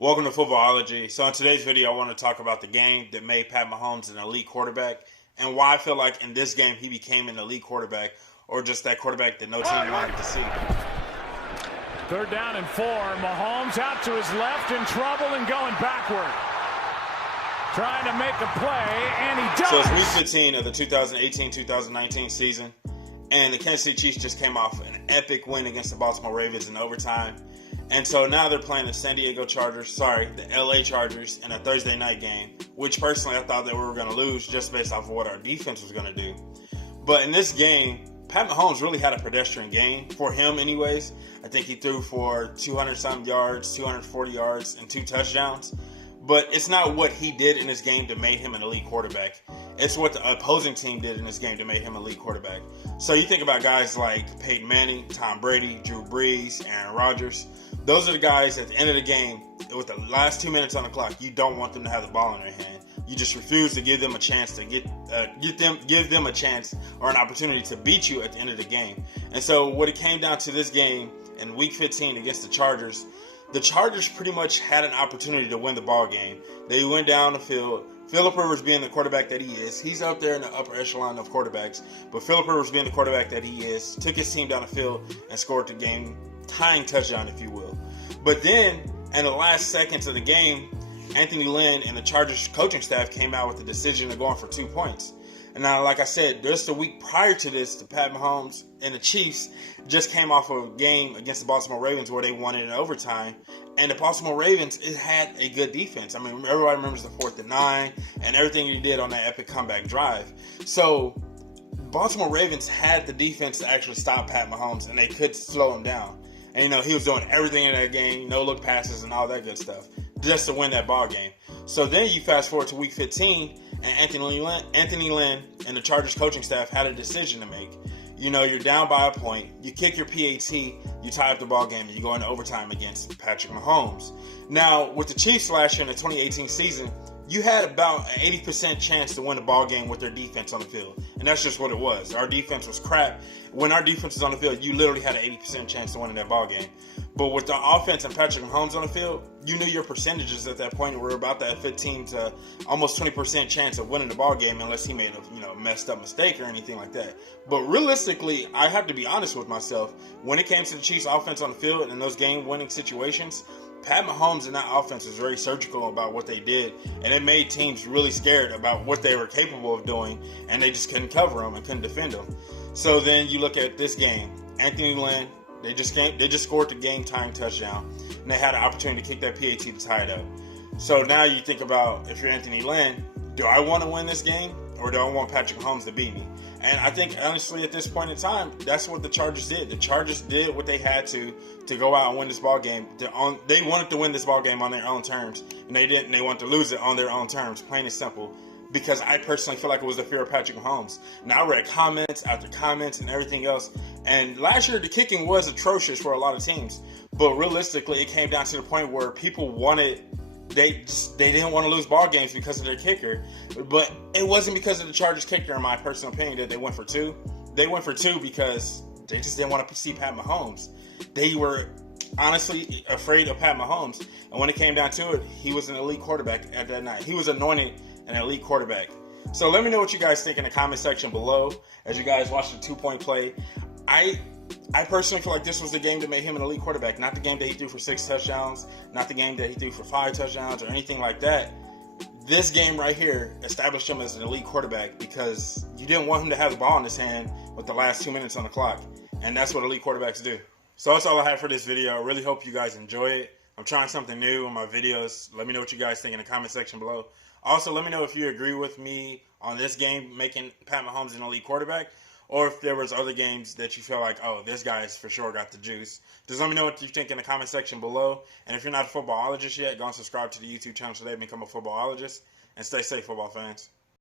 Welcome to Footballology. So in today's video, I want to talk about the game that made Pat Mahomes an elite quarterback and why I feel like in this game he became an elite quarterback, or just that quarterback that no team wanted to see. Third down and 4. Mahomes out to his left, in trouble and going backward. Trying to make a play, and he does. So it's week 15 of the 2018-2019 season, and the Kansas City Chiefs just came off an epic win against the Baltimore Ravens in overtime. And so now they're playing the LA Chargers in a Thursday night game, which personally I thought that we were going to lose just based off of what our defense was going to do. But in this game, Pat Mahomes really had a pedestrian game, for him anyways. I think he threw for 200-something yards, 240 yards, and 2 touchdowns. But it's not what he did in this game that made him an elite quarterback. It's what the opposing team did in this game that made him an elite quarterback. So you think about guys like Peyton Manning, Tom Brady, Drew Brees, Aaron Rodgers. Those are the guys at the end of the game, with the last 2 minutes on the clock, you don't want them to have the ball in their hand. You just refuse to give them a chance to give them a chance or an opportunity to beat you at the end of the game. And so what it came down to this game in Week 15 against the Chargers pretty much had an opportunity to win the ball game. They went down the field. Phillip Rivers, being the quarterback that he is, he's up there in the upper echelon of quarterbacks. But Phillip Rivers, being the quarterback that he is, took his team down the field and scored the game-tying touchdown, if you will. But then, in the last seconds of the game, Anthony Lynn and the Chargers coaching staff came out with the decision of going for 2 points. And now, like I said, just the week prior to this, the Pat Mahomes and the Chiefs just came off of a game against the Baltimore Ravens where they won it in overtime. And the Baltimore Ravens, it had a good defense. I mean, everybody remembers the 4th and 9 and everything he did on that epic comeback drive. So, Baltimore Ravens had the defense to actually stop Pat Mahomes, and they could slow him down. And, he was doing everything in that game, no-look passes and all that good stuff, just to win that ball game. So then you fast forward to Week 15, and Anthony Lynn and the Chargers coaching staff had a decision to make. You're down by a point, you kick your PAT, you tie up the ball game, and you go into overtime against Patrick Mahomes. Now, with the Chiefs last year in the 2018 season, you had about an 80% chance to win the ball game with their defense on the field. And that's just what it was. Our defense was crap. When our defense was on the field, you literally had an 80% chance to win that ball game. But with the offense and Patrick Mahomes on the field, you knew your percentages at that point were about that 15 to almost 20% chance of winning the ball game, unless he made a messed up mistake or anything like that. But realistically, I have to be honest with myself. When it came to the Chiefs offense on the field and in those game-winning situations, Pat Mahomes and that offense was very surgical about what they did, and it made teams really scared about what they were capable of doing, and they just couldn't cover them and couldn't defend them. So then you look at this game, Anthony Lynn, they just scored the game-tying touchdown, and they had an opportunity to kick that PAT to tie it up. So now you think about, if you're Anthony Lynn, do I want to win this game, or do I want Patrick Mahomes to beat me? And I think, honestly, at this point in time, that's what the Chargers did. The Chargers did what they had to go out and win this ball game. They wanted to win this ball game on their own terms, and they didn't. They wanted to lose it on their own terms, plain and simple. Because I personally feel like it was the fear of Patrick Mahomes. Now, I read comments after comments and everything else, and last year the kicking was atrocious for a lot of teams. But realistically, it came down to the point where people they didn't want to lose ball games because of their kicker. But it wasn't because of the Chargers kicker, in my personal opinion, that they went for 2. They went for 2 because they just didn't want to see Pat Mahomes. They were honestly afraid of Pat Mahomes. And when it came down to it, he was an elite quarterback at that night. He was anointed an elite quarterback. So let me know what you guys think in the comment section below as you guys watch the 2-point play. I personally feel like this was the game that made him an elite quarterback, not the game that he threw for 6 touchdowns, not the game that he threw for 5 touchdowns or anything like that. This game right here established him as an elite quarterback because you didn't want him to have the ball in his hand with the last 2 minutes on the clock. And that's what elite quarterbacks do. So that's all I have for this video. I really hope you guys enjoy it. I'm trying something new in my videos. Let me know what you guys think in the comment section below. Also, let me know if you agree with me on this game making Pat Mahomes an elite quarterback, or if there was other games that you feel like, oh, this guy's for sure got the juice. Just let me know what you think in the comment section below. And if you're not a footballologist yet, go and subscribe to the YouTube channel today and become a footballologist. And stay safe, football fans.